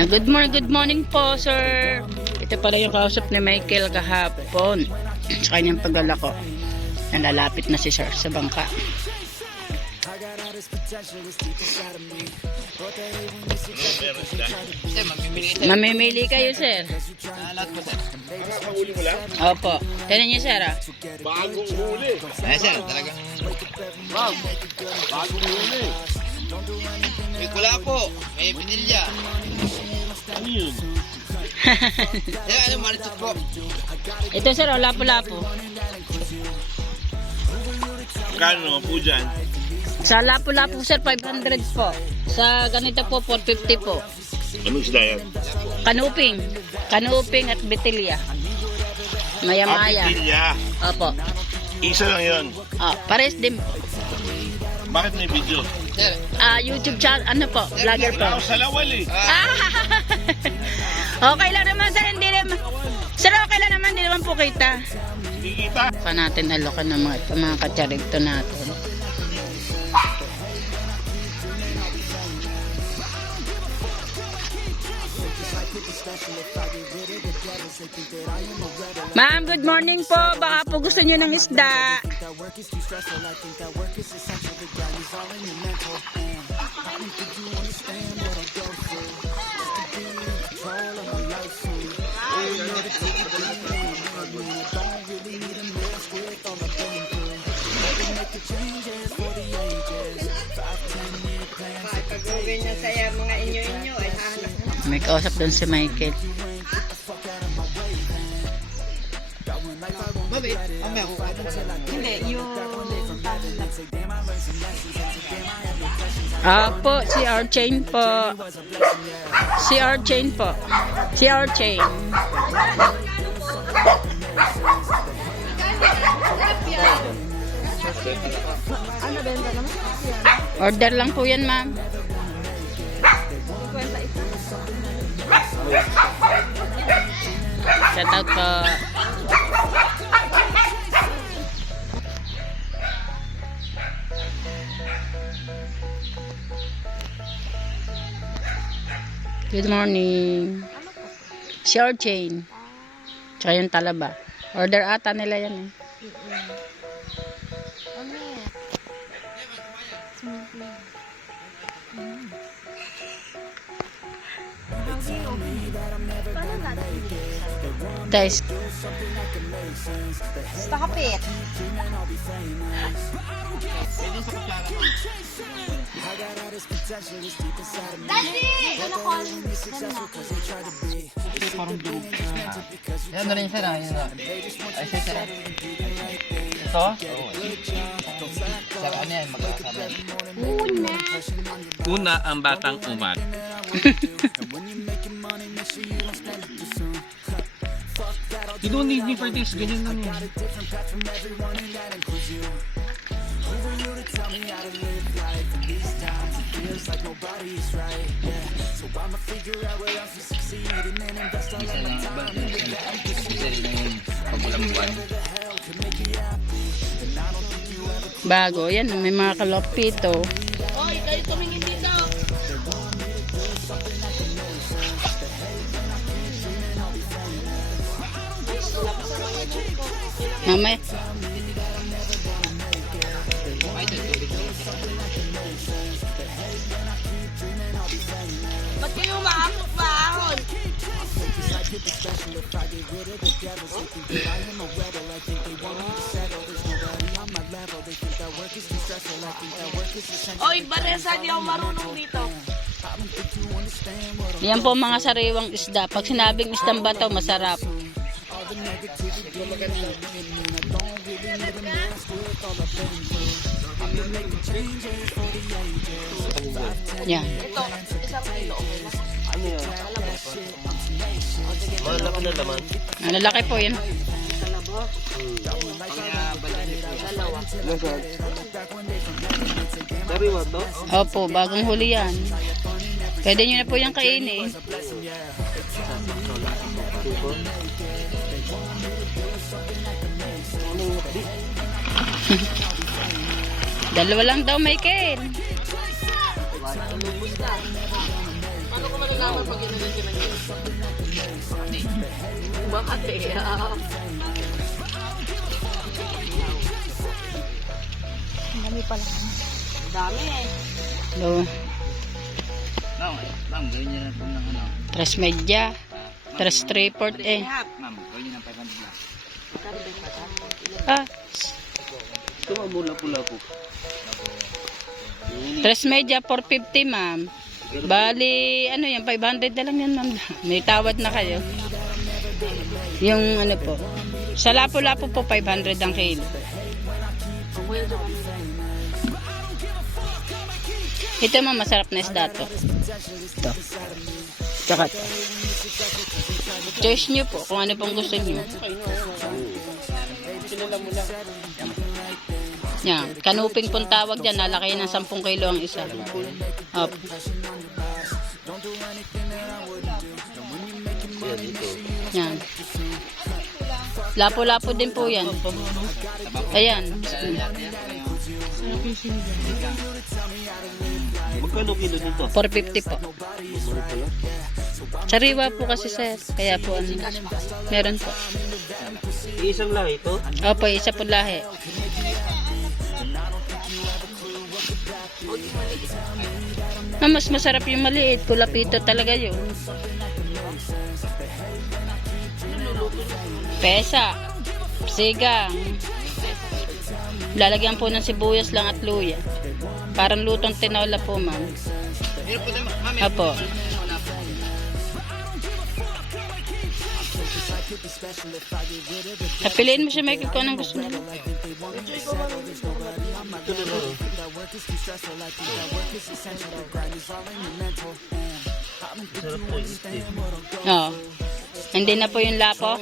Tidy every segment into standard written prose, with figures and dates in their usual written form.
Good morning po, sir. Ito pala yung kausap ni Michael kahapon sa kanyang paglalako. Nalalapit na si sir sa bangka. Mamimili kayo, sir. Huli mo lang? Opo. Tignan niyo, sir. Bagong huli. Ay, sir, talagang... Wow, bagong huli. May kula po. May pinilya. Ano yun? Yan, ano, maritot po. Ito, sir, lapo-lapo. Magkano naman po dyan? Sa lapo-lapo, sir, 500 po. Sa ganito po, 450 po. Anong sila yan? Kanuping at betilya. Maya-maya. Apitilla. Opo. Isa lang yun. Pares din. Bakit may video? Sir, YouTube channel, ano po, vlogger po. Wala ako sa lawal eh. Okay lang naman, sir, hindi naman. Sir, okay lang naman, hindi naman po kita. Hindi kita. Pa natin alokan ng mga katsarigto natin. Ma'am, good morning po. Baka po gusto niyo ng isda. May kausap doon si Michael. babi, mamaya ko. Hindi, yung... po, si R-Chain po. Si R-Chain po. Si R-Chain. Order lang po yan, ma'am. Shout out po. Good morning. Short chain. Tsaka yung talaba. Order ata nila yan eh. Guys. Stop it. Yan na rin sir, ha? Yan na. Ay, sir. Ito? Sir, ano yan? Magkakasama. Una ang batang umat. You don't need me for this. Ganyan lang yan. Bago. Yan. May mga kalapito. Oy, kayo tumingin dito. Mamaya. Ba't kayo maamok-maahon? Oy, Vanessa, di ako marunong dito. Yan po mga sariwang isda. Pag sinabing isdang bataw, masarap. Yan. Ito, isang kilo. Malaki na naman. Malalaki po yan. Sariwa to? Opo, bagong huli yan. Pwede nyo na po yung kainin. Dalawa lang daw, Michael. Paano ko naman pag yun naman yun. Bakit eh? Dami eh. No. Ma'am, gawin niyo na po ng ano. Tres media. Tres three-fourth eh. Ma'am, gawin niyo ng 500 lang. Ah, Ito ang mula-pula po. tres media 450 ma'am. Bali, ano yan, 500 na lang yan ma'am. May tawad na kayo. Yung ano po. Sa lapo-lapo po 500 ang kilo. Ito ma'am, masarap na isda to. Ito. Tsaka to. Choice nyo po kung ano pong gusto nyo. Yan. Kanuping pong tawag dyan. Nalaki ng 10 kilo ang isa. Up. Yan. Lapo-lapo din po yan. Ayan. Magkano kilo dito? 450 po. Sariwa po kasi sir. Kaya po ano. Meron po. Isang lahi ito? Opo, isa po lahi. Mas masarap yung maliit. Kulapito talaga yun. Pesa. Sigang. Lalagyan po ng sibuyas lang at luya. Parang lutong tinola po, ma'am. Apo. Napiliin mo siya, Michael, kung anong gusto nila. Oo. Hindi na po yung lapo?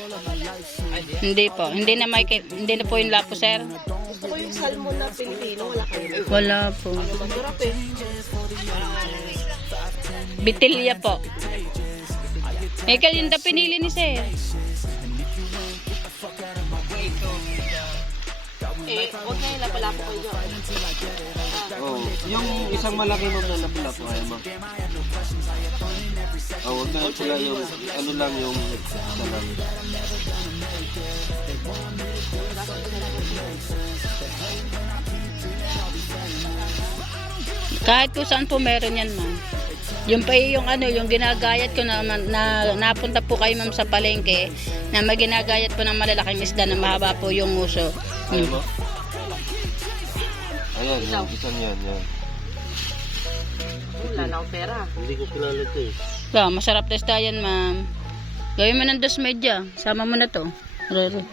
Hindi po. Hindi na, Michael, hindi na po yung lapo, sir? Gusto ko yung salmon na Pilipino. Wala kayo. Wala po. Masarap eh. Bitilya po. Michael, yung na pinili ni sir. Huwag na yung lapalapo kayo dyan. Oh, yung isang malaki mo na napula po ay mo. Oh, wag na pula yung ano lang yung isa lang. Kahit kung saan po meron yan, ma'am. Yung pa yung ano, yung ginagayat ko na napunta po kayo ma'am sa palengke na maginagayat po ng malalaking isda na mahaba po yung uso. Ayaw mo? Ayan, yung isang yan. Wala na akong pera. Hindi ko kilala ito eh. So, masarap na isda yan, ma'am. Gawin mo ng 2 media. Sama mo na to. Rere.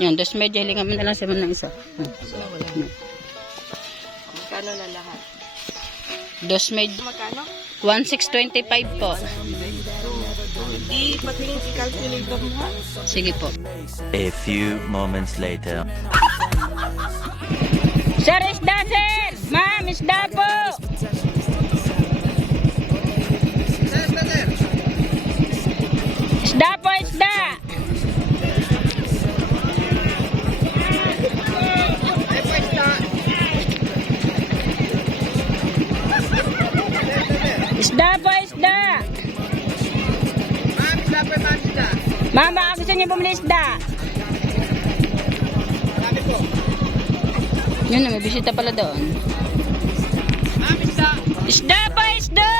Yan, 2 media. Hilingan mo na lang sa ng isa. Magkano na lahat? 2 media. Magkano? 1625 po. Di, pati yung calculator mo ha? Sige po. A few moments later. Sir, isda, sir! Ma'am, isda po! Isda po, isda! Isda po, isda! Ma'am, baka gusto niyo bumili isda? Yun na, may bisita pala doon. Isda pa, isda!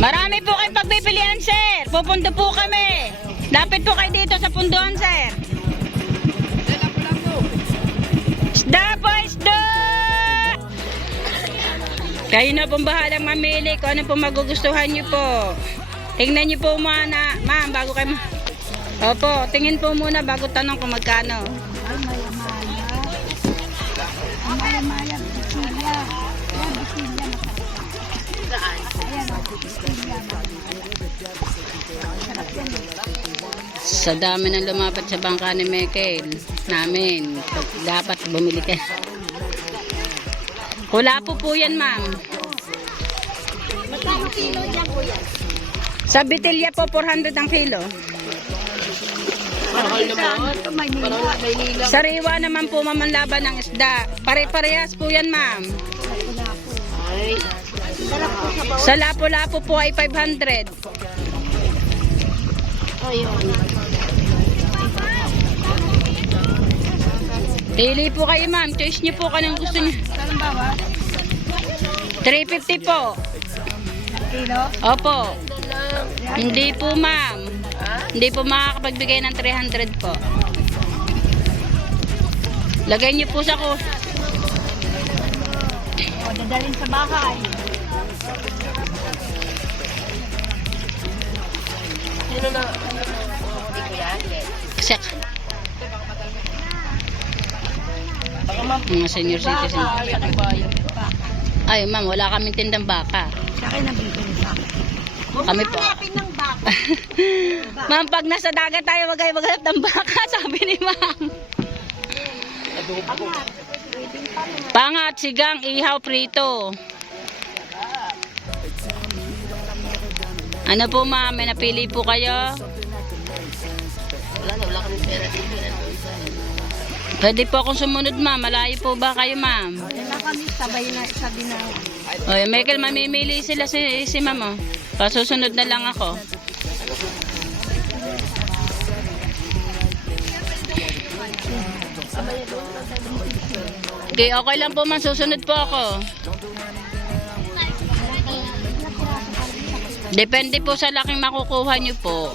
Marami po kayong pagpipilian, sir. Pupunta po kami. Lapit po kayo dito sa punduan, sir. Isda pa, isda! Kayo na pong bahalang mamili kung ano pong magugustuhan nyo po. Tingnan nyo po muna, ma'am, bago kayo Opo, tingin po muna bago tanong kung magkano. Sa dami ng lumapat sa bangka ni Michael namin, dapat bumili ka. Kulapo po yan, ma'am. Magkano kilo dyan po yan? Sa Bitilya po, 400 ang kilo. Mahal naman. Sariwa naman po ma'am ang laban ng isda. Pare-parehas po yan ma'am. Sa lapo-lapo po ay 500. Pili po kayo ma'am. Choice niyo po kanang gusto niyo. 350 po. Opo. Hindi po ma'am. Hindi po makakapagbigay ng 300 po. Lagay niyo po sa ko. Dadalhin sa bahay. Sek. Mga senior citizen. Ay ma'am, wala kaming tindang baka. Sa akin nabibili pa. Kami po. ng baka. Ma'am, pag nasa dagat tayo, wag kayo maghanap ng baka, sabi ni ma'am. Pangat, sigang, ihaw, prito. Ano po ma'am, may napili po kayo? Wala kami pera dito. Pwede po akong sumunod ma'am, malayo po ba kayo ma'am? Wala kami sabay na sabi na. Oy, Michael, mamimili sila si ma'am oh. Pasusunod na lang ako. Okay, okay lang po ma'am, susunod po ako. Depende po sa laking makukuha nyo po.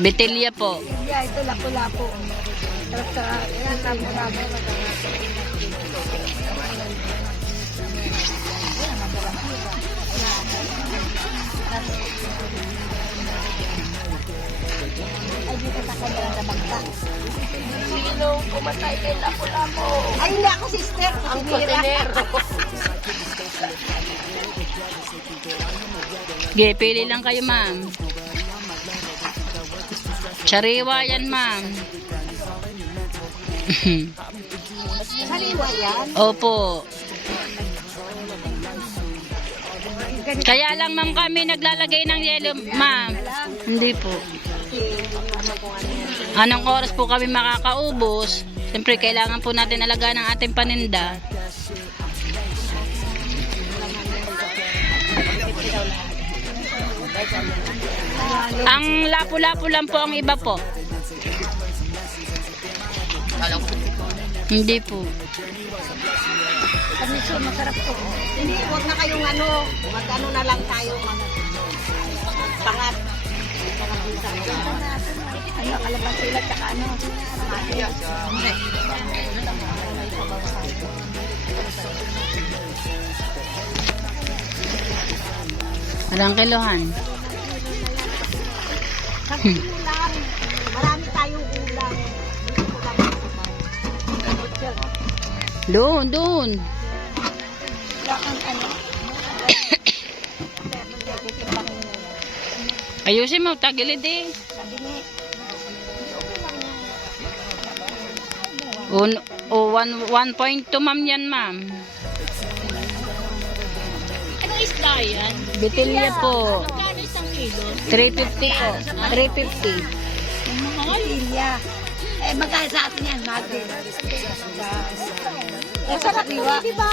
Betelya po. Yeah, ito lapo-lapo. Sarap sa lapo-lapo. Sino pumatay kay lapo-lapo? Ay, hindi ako sister. Ang kusinero. Okay, pili lang kayo ma'am. Sariwa yan ma'am. Sariwa yan? Opo. Kaya lang ma'am kami naglalagay ng yelo ma'am. Hindi po. Anong oras po kami makakaubos? Siyempre kailangan po natin alagaan ang ating paninda. Ang lapu-lapu lang po ang iba po. Hindi po. Permiso, masarap to. Hindi, huwag na kayong mag-ano na lang tayo. Pangat. Ano, kalabas sila, tsaka ano. Parang kilohan. Kasi ulam. Marami tayong ulam. Doon, doon. Wala kang ano. Ayusin mo, tagilid eh. O 1.2 ma'am yan ma'am. Anong isda yan? Betelya po. Magkano isang kilo? 350 po. 350. Ilya. Eh, magkaya sa atin yan, Magin. Eh, sa katiwa. Diba?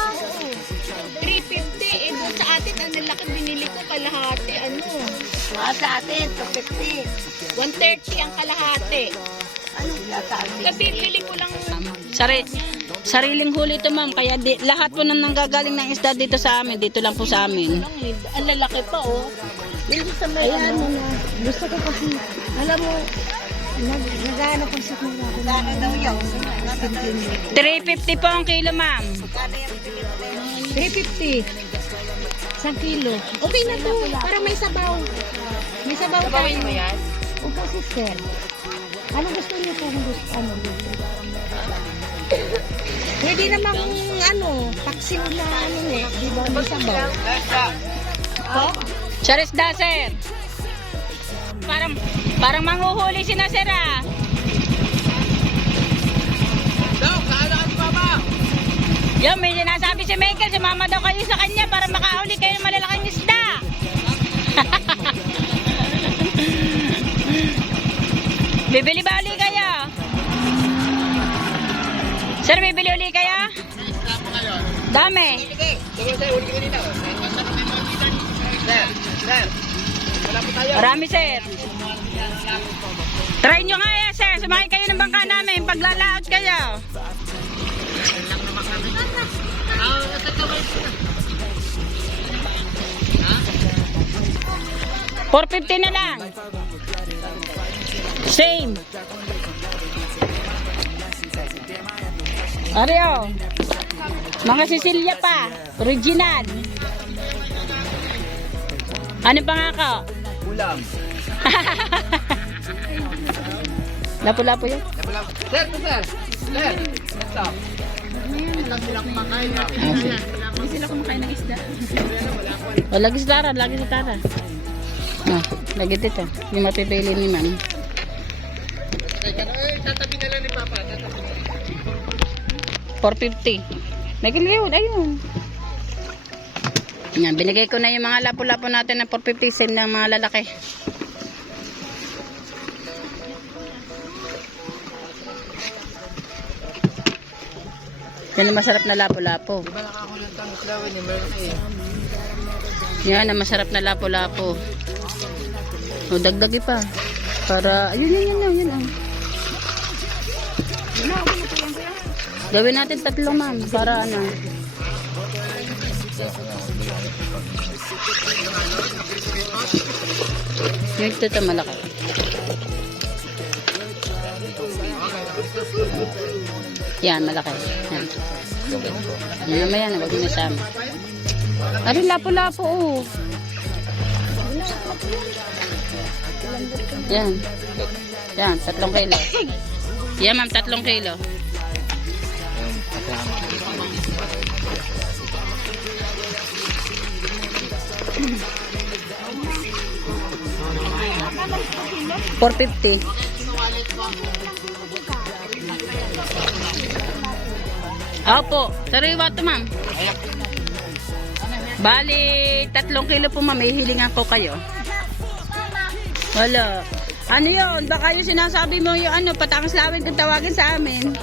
350. Eh, doon sa atin, ang laki binili ko kalahati. Ano? Sa atin, 250. 130 ang kalahati. Ano sila sa atin? Kabibili ko lang. Sariling huli ito ma'am. Kaya lahat po nang nanggagaling ng isda dito sa amin. Dito lang po sa amin. Ang lalaki pa, oh. Ayan mo na. Gusto ko kasi, alam mo, nag-ano ko sa kanya. Nag-ano daw yun? 350 po ang kilo ma'am. 350. Isang kilo. Okay na to. Para may sabaw. May sabaw tayo. Mo yan? Opo, sister. Ano gusto niyo kung gusto? Ano gusto? Pwede namang paksiw na ano eh. Di ba may sabaw? Sir isda, sir. Parang manghuhuli si na, sir, ah. Yan, may sinasabi si Michael, sumama daw kayo sa kanya para makahuli kayo ng malalaking isda. Bibili ba uli kayo? Sir, bibili uli kayo? Dami. Marami, sir. Try nyo nga yan, sir. Sumakay kayo ng bangka namin. Paglalaot kayo. $4.50 na lang. Same. Areo. Mga Sicilia pa. Original. Ano pa nga ako? Ulam. Lapo-lapo yun. Sir, sir. Sir. Stop. Hindi sila kumakain ng isda. O, lagi sa tara, lagi sa tara. Ah, lagi dito. Hindi mapipili ni ma'am. Tatabi na lang ni Papa. 450. May kiliw, ayun. Yan, binigay ko na yung mga lapo-lapo natin na 450 same ng mga lalaki. Yan ang masarap na lapo-lapo. Diba nakakulit ang islawin ni Mercy? Yan ang masarap na lapo-lapo. O, dagdagi pa. Para, ayun. Gawin natin 3, ma'am. Para ano. Yung ito malaki. Yan, malaki. Yan. Yan naman yan. Huwag mo nasama. Ari, lapo-lapo, oh. Yan. Yan, 3 kilo. Yan, ma'am, 3 kilo. $4.50. Opo, sariwa to, ma'am. Bali, 3 kilo po, ma'am. Hihilingan ko kayo. Wala. Ano yun? Baka yung sinasabi mo yung ano, Patangas Lawin kung tawagin sa amin.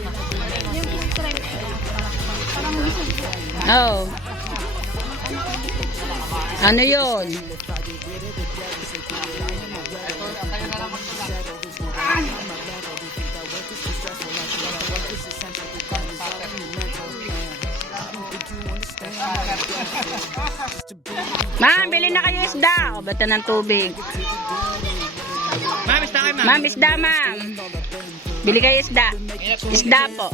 Oh. Ano yun? Ma'am, bili na kayo isda. O, bata ng tubig. Ma'am, isda kayo, ma'am. Ma'am, isda, ma'am. Bili kayo isda. Isda po.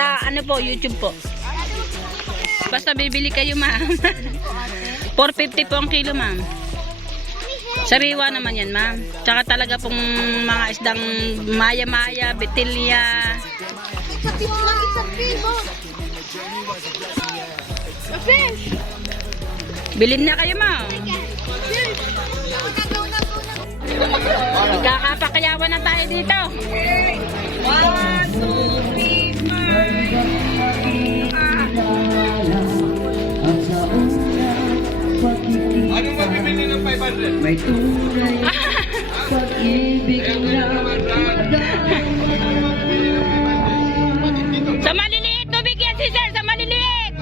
Ano po, YouTube po. Basta bibili kayo, ma'am. 4.50 po ang kilo, ma'am. Sariwa naman yan, ma'am. Tsaka talaga pong mga isdang maya-maya, betilya. Bilhin na kayo, ma'am. Magkakapakayawan na tayo dito. 1, 2, 3, 4. Anong mabibili ng 500? May tunay pag-ibig na Sa maliliit, tubigyan si sir, sa maliliit.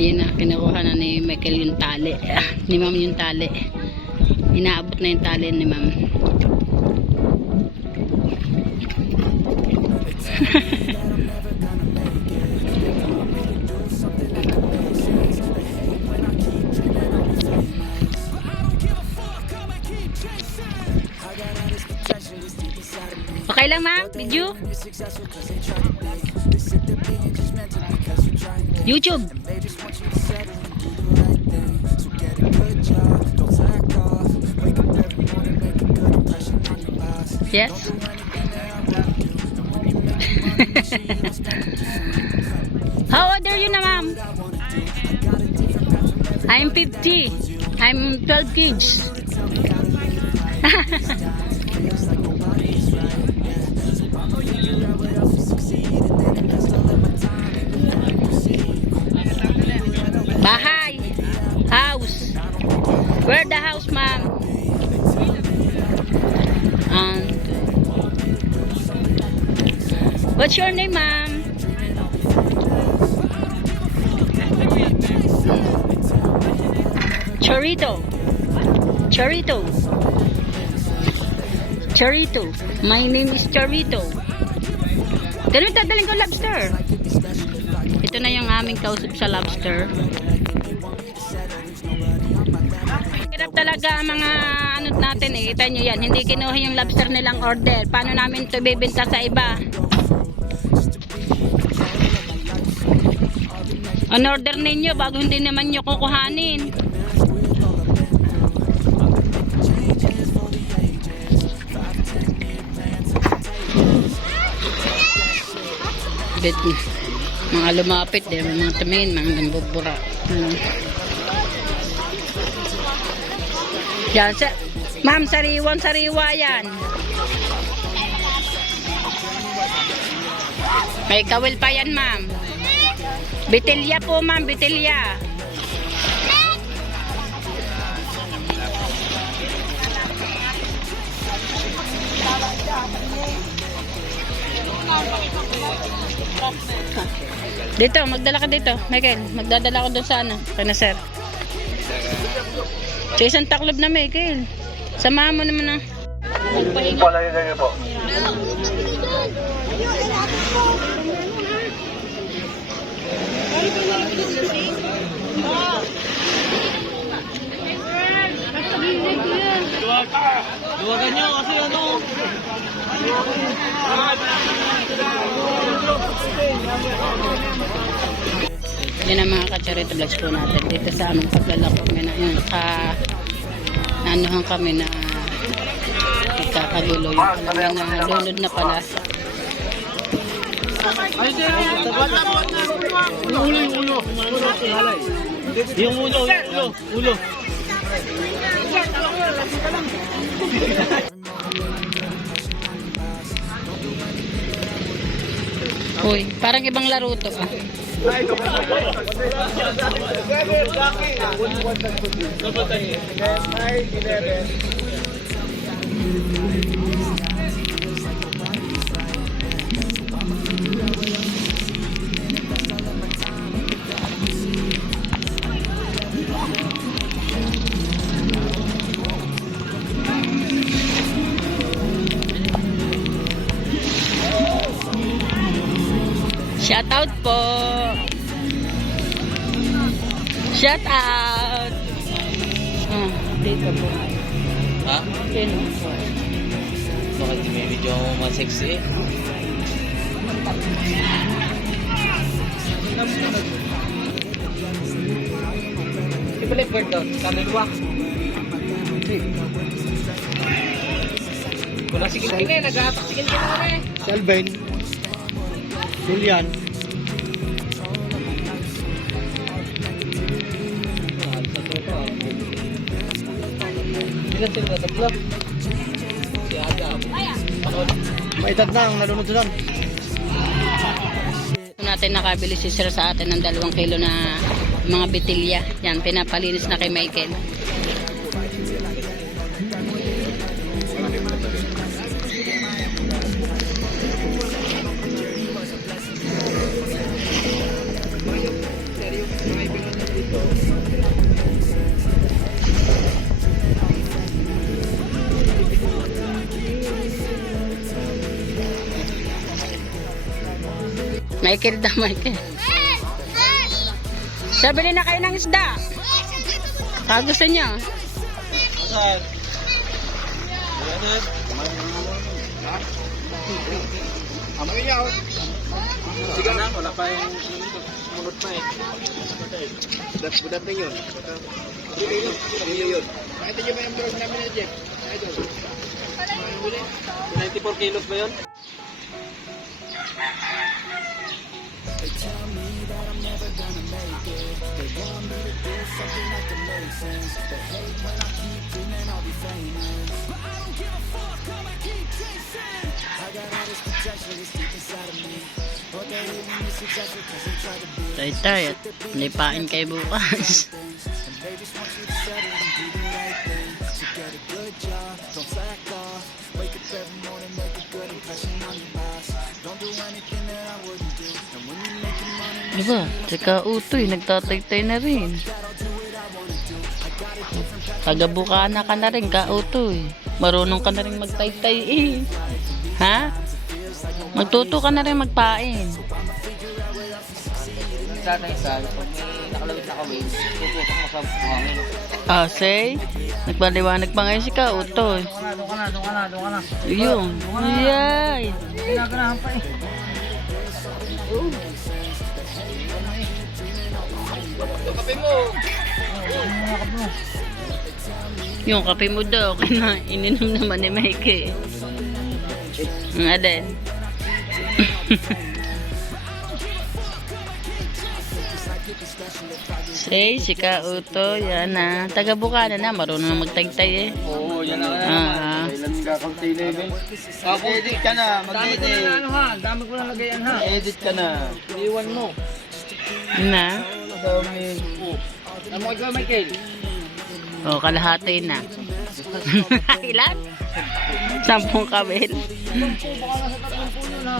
Ayan na, kinukuha na ni Michael yung tali. Ni ma'am yung tali. Inaabot na yung tali ni ma'am. Okay lang, ma'am? Video? YouTube. Yes. How old are you na, ma'am? I'm 50. I'm 12 kids. Bahay. House. Where the house, ma'am? What's your name, ma'am? Chorito. Chorito. Chorito. My name is Chorito. Ganun tadaling ko lobster. Ito na yung aming kausap sa lobster. Hirap talaga ang mga ano natin eh. Kita nyo yan. Hindi kinuha yung lobster nilang order. Paano namin ito bibenta sa iba? An order ninyo bago hindi naman nyo kukuhanin. Bet, mga lumapit din, mga tamin, mga nambubura. Yan, ma'am, sariwa yan. May kawil pa yan, ma'am. Bitilya po, ma'am, bitilya. Dito, magdala ka dito, Michael. Magdadala ko doon sa ano, kana sir. Sa isang taklob na, Michael. Samahan mo naman na. Magpahinga. Duwagan nyo kasi ano. Yan ang mga ka-charity vlogs po natin dito sa aming paglalako na yun, naanuhan kami na nagkakagulo yung kami na lulod na palasa. Yung ulo. Uy, parang ibang laro to ah. Shout out po. Shout out. Dito po. Ha? Dito po. Bakit may video mo masexy eh? Ibalik bird doon. Kami luwak. Wala sigil kina eh. Nag-aatak sigil kina kami. Salvain. Julian. Ilan sila sa club? Si Adam. Maitad na ang nalunod doon. Natin nakabili si sir sa atin ng 2 kilo na mga bitilya. Yan, pinapalinis na kay Michael. Michael daw, Michael. Sabili na kayo ng isda. Gusto niyo? Saan? Amay niya. Sige na, wala pa yung sumunod pa eh. Budat na yun. Yun. Ito yung may ambrog namin na Jeff. Ito. 94 kilos ba yun? Tay at lipain kayo bukas. Diba? Tsaka utoy, nagtataytay na rin. Tagabukana ka na rin, ka-utoy. Marunong ka na rin magtaytay eh. Ha? Magtuto ka na rin magpain. Nagtatay-tay. Pag may nakalawit na kawin, tutusok mo sa buhangin. Ah, say? Nagpaliwanag pa ngayon si ka-utoy. Doon ka na. Yun. Yay! Ginaganahan pa eh. Kape mo. Yung kape mo daw, ininom naman ni Mikey. Nga din. Say, si Kauto, yan na. Taga-Bukana na, marunong na magtagtay eh. Oo, yan na. Kailan kakantay na yun? Mag-edit ka na. Mag-edit. Dami ko na lagayan ha. Edit ka na. Iwan mo. Na? Dami. Ano mo ikaw, Michael? O, kalahati na. Ilan? 10 kabel. Baka nasa 30 yun ha.